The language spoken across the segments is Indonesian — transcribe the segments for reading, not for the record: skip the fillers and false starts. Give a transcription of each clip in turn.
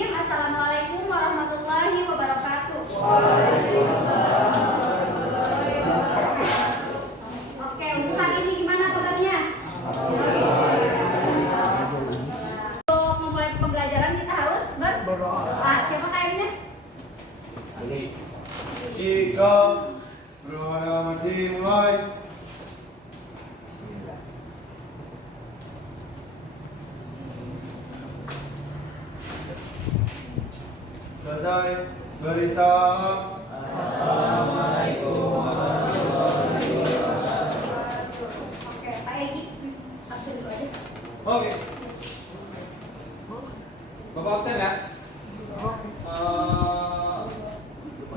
Bismillahirrahmanirrahim. Assalamualaikum warahmatullahi wabarakatuh. Oke, untuk hari ini gimana kabarnya? Untuk memulai pembelajaran kita harus berdoa. Siapa kayaknya? Jika berdoa dimulai. Selesai beri salam. Assalamualaikum warahmatullahi wabarakatuh. Oke, Pak Egi, absen dulu aja. Oke. Bapak absen ya?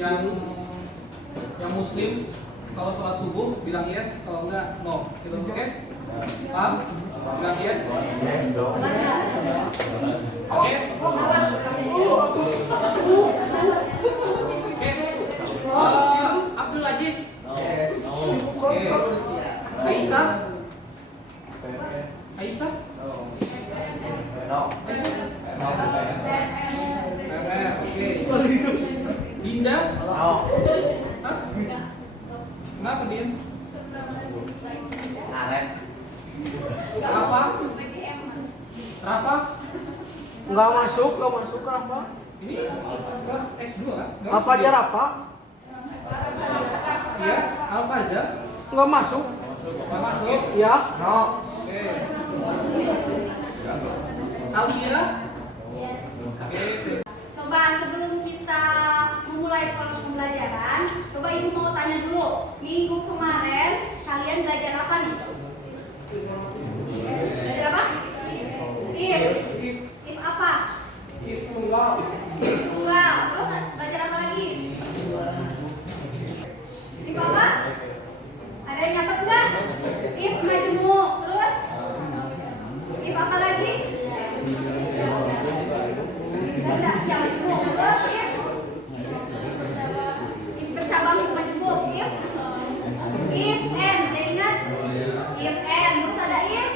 Yang muslim kalau sholat subuh bilang yes, kalau enggak no. Gitu, oke? Paham? Bilang yes? Oke? Abdul Aziz? Oke. Aisyah? Aisyah? Oke. Dinda? Hah? Kenapa Din? Rafa? Rafa? Nggak masuk Rafa. Ini kelas X2 kan? Apa aja Rafa? Iya, Alfaza? Nggak masuk. Nggak masuk? Ya. Oke. Alvira? Oke. Coba sebelum kita memulai pembelajaran, coba ibu mau tanya dulu. Minggu kemarin kalian belajar apa nih? Belajar apa? If apa? If tunggal. Tunggal. Terus belajar apa lagi? If apa? Ada yang nyatet nggak? If majemuk. Terus? If apa lagi? Tidak, yang majemuk. Terus if bercabang itu majemuk. If and, ada ingat? If and. Terus ada if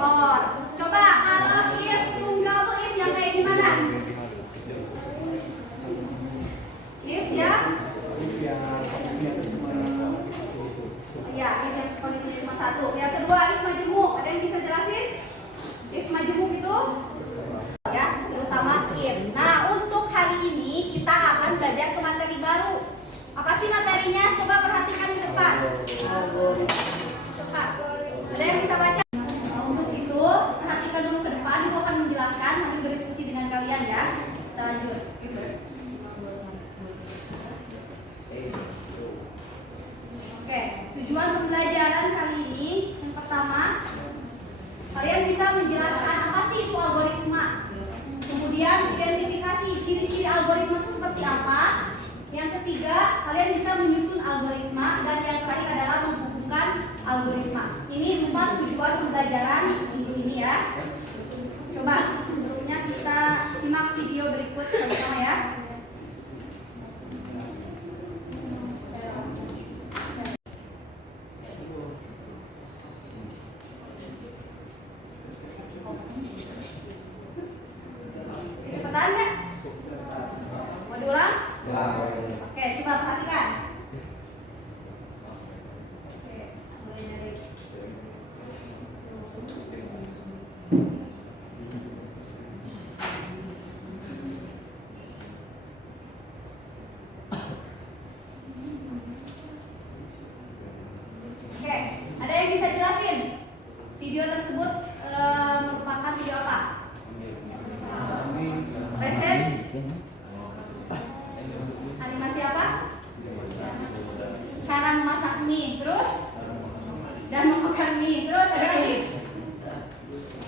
or. Coba kalau if tunggal tuh if yang kayak gimana? If ya? Iya, if yang kondisinya cuma satu. Yang kedua, if majemuk. Ada yang bisa jelasin? If majemuk itu ya, terutama if. Nah, untuk hari ini kita akan belajar ke materi baru. Apa sih materinya? Coba perhatikan di depan. Ada yang bisa baca? Nah, untuk itu, perhatikan dulu ke depan. Aku akan menjelaskan sambil berdiskusi dengan kalian ya. Kita lanjut. Oke, tujuan pembelajaran kali ini yang pertama, kalian bisa menjelaskan apa sih itu algoritma. Kemudian identifikasi ciri-ciri algoritma itu seperti apa. Yang ketiga, kalian bisa menyusun algoritma. Dan yang terakhir adalah menghubungkan algoritma. Ini 4 tujuan pembelajaran minggu ini ya. Coba sebelumnya kita simak video berikut bersama ya. Cepetan nggak? Mau diulang? Oke, coba perhatikan. Oke, mulai dari Oke, ada yang bisa jelasin video tersebut merupakan video apa? Present? Animasi apa? Cara memasak mie, terus? Dan memakan mie, terus ada lagi?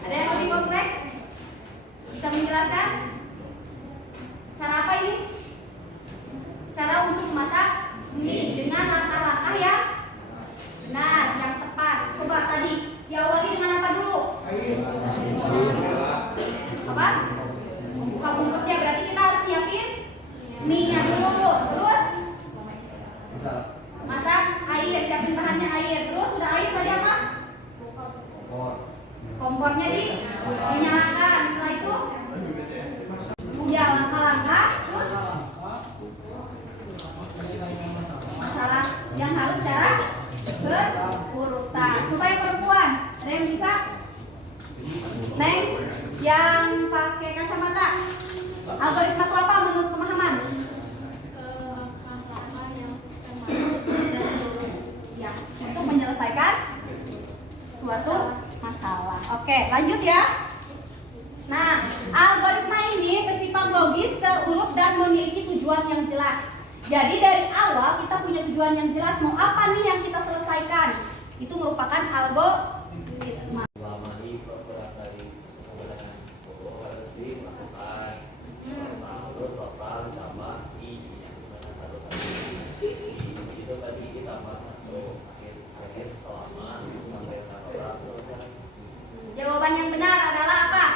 Ada yang lebih kompleks? Bisa menjelaskan? Cara apa ini? Cara untuk memasak mie dengan langkah-langkah yang benar, yang tepat. Coba tadi diawali dengan apa dulu? Apa? Membuka bungkusnya, berarti kita harus nyiapin mie-nya dulu. Terus masak air, siapin bahannya air. Terus udah air tadi apa? Kompornya dinyalakan. Setelah itu Yang pakai kacamata. Algoritma itu apa menurut pemahaman? Ya, untuk menyelesaikan suatu masalah. Oke, lanjut ya. Nah, algoritma ini bersifat logis, terurut, dan memiliki tujuan yang jelas. Jadi dari awal kita punya tujuan yang jelas, mau apa nih yang kita selesaikan. Itu merupakan algoritma. Selama ini beberapa kali bersama dengan harus dilakukan total tambah I yang dimana satu kali itu tadi ditambah satu akhir selama sampai total selesai. Jawaban yang benar adalah apa?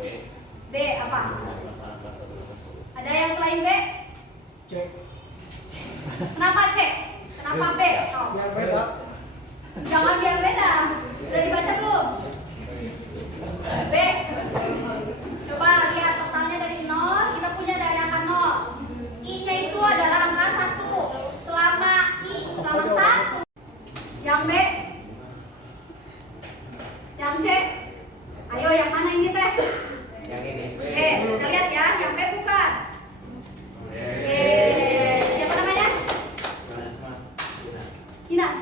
B. B apa? Ada yang selain B? C. Kenapa C? Kenapa B? Oh. Biar beda. Jangan biar beda. Udah dibaca belum? B. Coba lihat totalnya dari 0. Kita punya dari angka 0. I-nya itu adalah angka 1. Selama I, selama 1. Yang B? Yang C? Ayo yang mana ini teh? Yang ini. B. Kita lihat ya, yang B bukan. Siapa namanya? Kinan.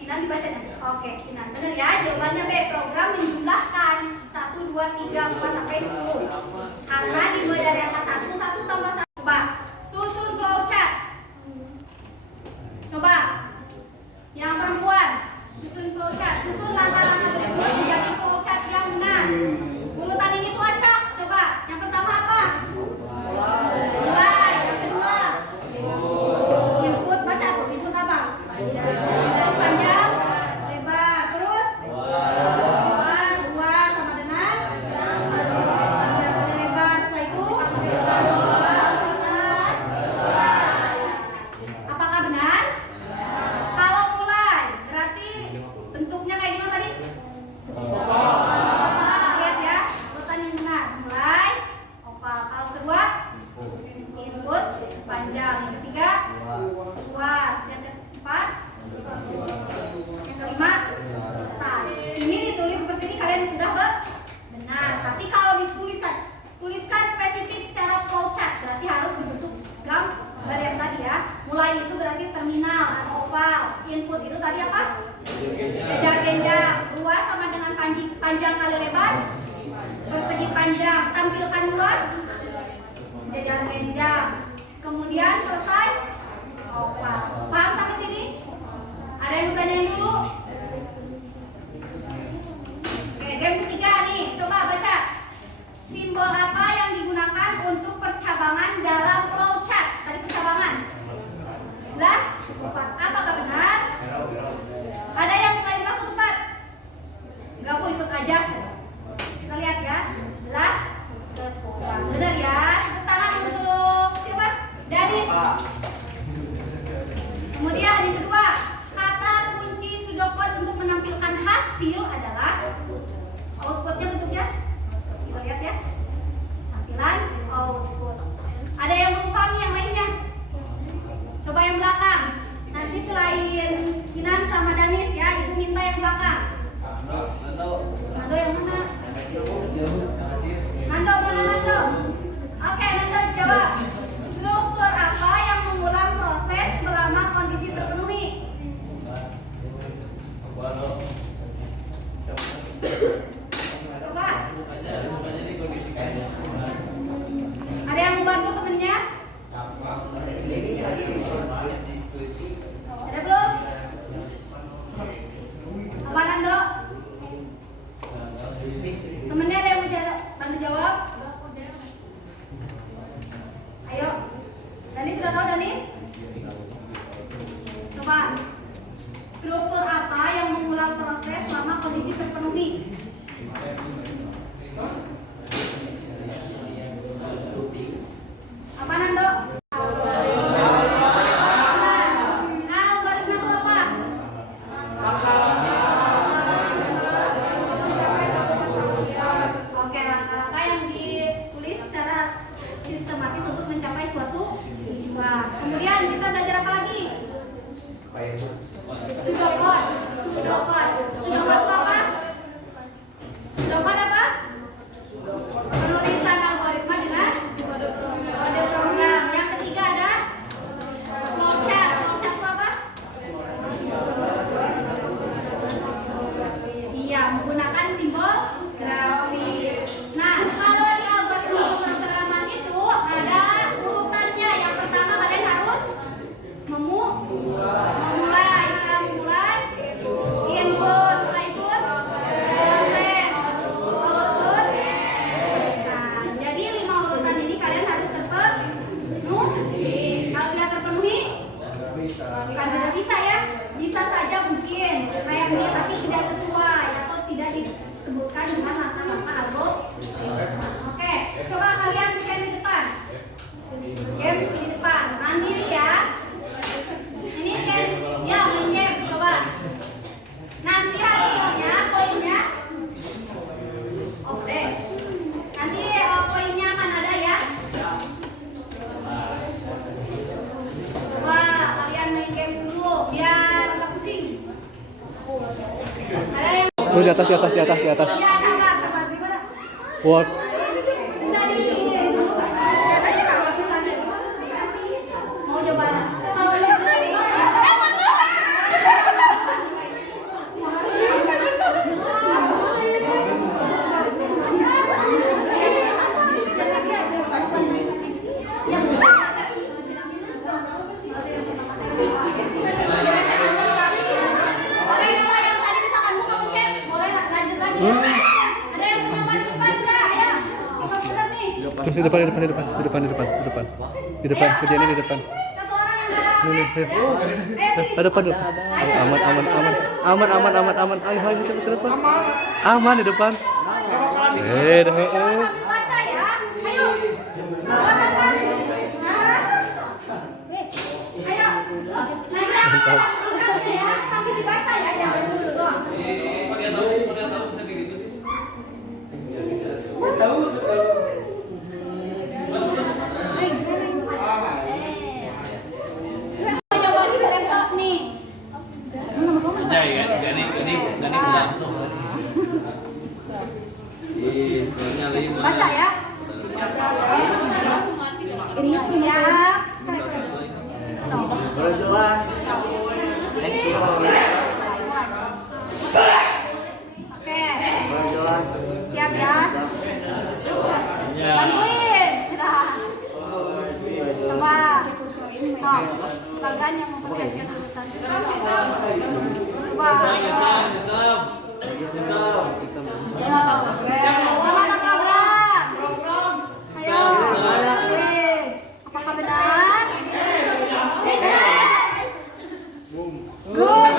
Kinan dibacanya? Oke, Kinan. Benar ya, jawabannya B. Program menjumlahkan 1, 2, 3, 4 sampai 10. Karena dimulai dari angka 1, 1 tambah 1. Coba susun flowchart. Coba yang perempuan susun flowchart. Susun langkah-langkah berikut menjadi flowchart yang benar. Urutan ini tuh acak. Coba yang pertama apa? Mulai. Yang kedua input, baca tuh input apa? Panjang, lebar. Terus dua sama dengan panjang dan lebar. Setelah itu atas. Apakah benar? Kalau mulai berarti bentuknya kayak gimana tadi? Lihat ya, urutan yang benar. Mulai oval. Kalau kedua input panjang. Yang ketiga luas. Yang keempat, yang kelima besar. Ini ditulis seperti ini kalian sudah benar. Tapi kalau tuliskan spesifik secara flowchart, berarti harus dibentuk gambar yang tadi ya. Mulai itu berarti terminal atau oval. Input itu tadi apa? Kejar-genjang. Luas sama dengan panjang kali lebar. Persegi panjang. Tampilkan luas. Kejar-genjang. Kemudian selesai oval. Paham sampai sini? Ada yang bertanya dulu? Oke, game ketiga nih. Coba baca. Simbol apa yang digunakan untuk percabangan dalam flowchart? Tadi percabangan. Lah, ketupat. Apakah benar? Ada yang selain lah ketupat? Enggak mau ikut aja. Kita lihat ya. Lah, ketupat. Benar ya? Tepuk tangan untuk siapa? Dadis. Kemudian yang kedua, kata kunci pseudocode untuk menampilkan hasil adalah outputnya bentuknya. Kita lihat ya. Tampilan output. Ada yang belum paham yang lainnya? Coba yang belakang. Nanti selain Kinan sama Danis ya, ibu minta yang belakang. Nando yang mana? Nando mana Nando? Oke, Nando jawab. Struktur apa yang mengulang proses selama kondisi terpenuhi? Coba. Ada yang mau bantu temennya? Ada belum? Apa Nando? Temennya ada yang mau bantu jawab? Ayo. Danis sudah tahu Danis? Coba. Struktur apa yang mengulang proses selama kondisi terpenuhi? Apa Nando? Algoritma itu apa? Oke, langkah-langkah yang ditulis secara sistematis untuk mencapai suatu tujuan. Kemudian kita belajar apa lagi? Pseudocode. Pseudocode itu apa? menggunakan simbol grafis. Nah, kalau di algoritma pemrograman itu ada urutannya. Yang pertama kalian harus memulai. Setelah memulai, input. Setelah itu proses, output. Nah, jadi 5 urutan ini kalian harus terpenuhi. Kalau tidak terpenuhi, bukan tidak bisa ya, bisa saja mungkin kayak ini tapi tidak sesuai atau tidak disebutkan dengan langkah-langkah algoritma. Oke, coba kalian scan di depan. Game di depan, mandiri ya. Ini game, ya main game, coba. Nanti hasilnya, poinnya, oke. Nanti poinnya akan ada ya. Coba kalian main game dulu biar nggak pusing. Ada yang Oh, di atas. ya sabar gimana? What? Bisa di katanya nggak bisa nih. Mau coba kalau Di depan. Kerjanya di depan. satu orang yang Nih. Ada depan. Aman. Ayo cepet ke depan. Aman di depan. sambil baca ya. Ayo. Ayo. Ya, sambil dibaca ya, jangan dulu doang. Pada tahu bisa kayak gitu sih. Coba di laptop nih. Gani pulang tuh. Soalnya 5. Baca ya. Siap. Jelas. Oke. Siap ya. Bantuin. Sudah. Coba. Kau. Bagan yang memperlihatkan urutan. Coba. Ayo. Selamat program. Ayo. Oke. Apakah benar? Good.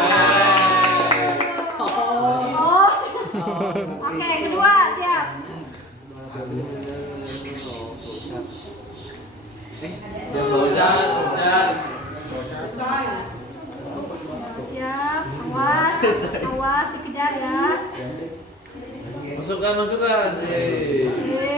Oh. Oke, kedua siap. Siap. Awas dikejar ya. Masukkan. Oke.